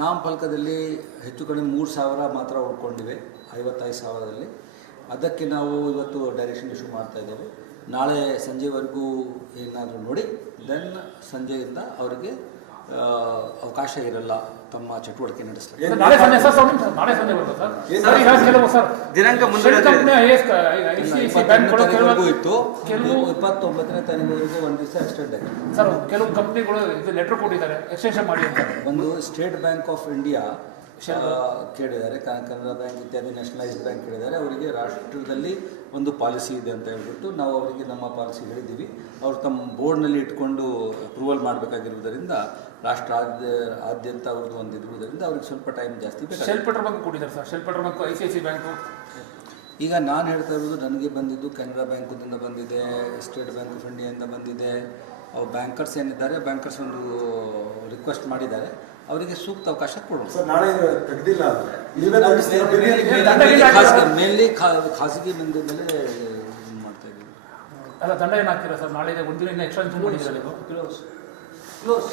ನಾಮಫಲಕದಲ್ಲಿ ಹೆಚ್ಚು ಕಡಿಮೆ 3,000 ಮಾತ್ರ ಉಳ್ಕೊಂಡಿವೆ 55,000ದಲ್ಲಿ. ಅದಕ್ಕೆ ನಾವು ಇವತ್ತು ಡೈರೆಕ್ಷನ್ ಇಶ್ಯೂ ಮಾಡ್ತಾ ಇದ್ದೇವೆ. ನಾಳೆ ಸಂಜೆವರೆಗೂ ಏನಾದರೂ ನೋಡಿ ದೆನ್ ಸಂಜೆಯಿಂದ ಅವರಿಗೆ ಅವಕಾಶ ಇರಲ್ಲ ತಮ್ಮ ಚಟುವಟಿಕೆ ನಡೆಸಲಿಕ್ಕೆ. ಇತ್ತು 29ನೇ ತಾರೀಕುವರೆಗೂ ಒಂದು ದಿವಸ ಎಕ್ಸ್ಟೆಂಡ್ ಆಗಿದೆ ಸರ್. ಕೆಲವು ಕಂಪ್ನಿಗಳು ಲೆಟರ್ ಕೊಟ್ಟಿದ್ದಾರೆ ಎಕ್ಸ್ಟೆನ್ಷನ್ ಮಾಡಿ ಅಂತ. ಒಂದು ಸ್ಟೇಟ್ ಬ್ಯಾಂಕ್ ಆಫ್ ಇಂಡಿಯಾ ಕೇಳಿದ್ದಾರೆ, ಕನ್ನಡ ಬ್ಯಾಂಕ್ ಇತ್ಯಾದಿ ನ್ಯಾಷನಲೈಸ್ಡ್ ಬ್ಯಾಂಕ್ ಕೇಳಿದ್ದಾರೆ. ಅವರಿಗೆ ರಾಷ್ಟ್ರದಲ್ಲಿ ಒಂದು ಪಾಲಿಸಿ ಇದೆ ಅಂತ ಹೇಳ್ಬಿಟ್ಟು ನಾವು ಅವರಿಗೆ ನಮ್ಮ ಪಾಲಿಸಿ ಹೇಳಿದ್ದೀವಿ. ಅವರು ತಮ್ಮ ಬೋರ್ಡ್ನಲ್ಲಿ ಇಟ್ಕೊಂಡು ಅಪ್ರೂವಲ್ ಮಾಡಬೇಕಾಗಿರುವುದರಿಂದ ರಾಷ್ಟ್ರ ಆದ್ಯಂತ ಅವ್ರದ್ದು ಒಂದು ಇರುವುದರಿಂದ ಅವ್ರಿಗೆ ಸ್ವಲ್ಪ ಟೈಮ್ ಜಾಸ್ತಿ ಬೇಕು. ಶೆಲ್ ಪೆಟ್ರೋಲ್ ಬಂಕ್ ಕೊಟ್ಟಿದ್ದಾರೆ sir. Shell petrol bunk, ICICI bank. ಈಗ ನಾನು ಹೇಳ್ತಾ ಇರೋದು ನನಗೆ ಬಂದಿದ್ದು ಕೆನರಾ ಬ್ಯಾಂಕಿಂದ ಬಂದಿದೆ, ಸ್ಟೇಟ್ ಬ್ಯಾಂಕ್ ಆಫ್ ಇಂಡಿಯಾದಿಂದ ಬಂದಿದೆ. ಅವ್ರು ಬ್ಯಾಂಕರ್ಸ್ ಏನಿದ್ದಾರೆ ಬ್ಯಾಂಕರ್ಸ್ ಒಂದು ರಿಕ್ವೆಸ್ಟ್ ಮಾಡಿದ್ದಾರೆ, ಅವರಿಗೆ ಸೂಕ್ತ ಅವಕಾಶ ಕೊಡೋಣ. ಮೇನ್ಲಿ ಖಾಸಗಿ ಮಂದಿ ಮೇಲೆ ಮಾಡ್ತಾ ಇದ್ದೀವಿ. ಅಲ್ಲ, ದಂಡ ಏನು ಹಾಕ್ತೀರಾ ಸರ್? ನಾಳೆ ಒಂದಿನ ಎಕ್ಸ್ಟೆನ್ಷನ್ ಮಾಡಿದ್ದೀರಾ? ಕ್ಲೋಸ್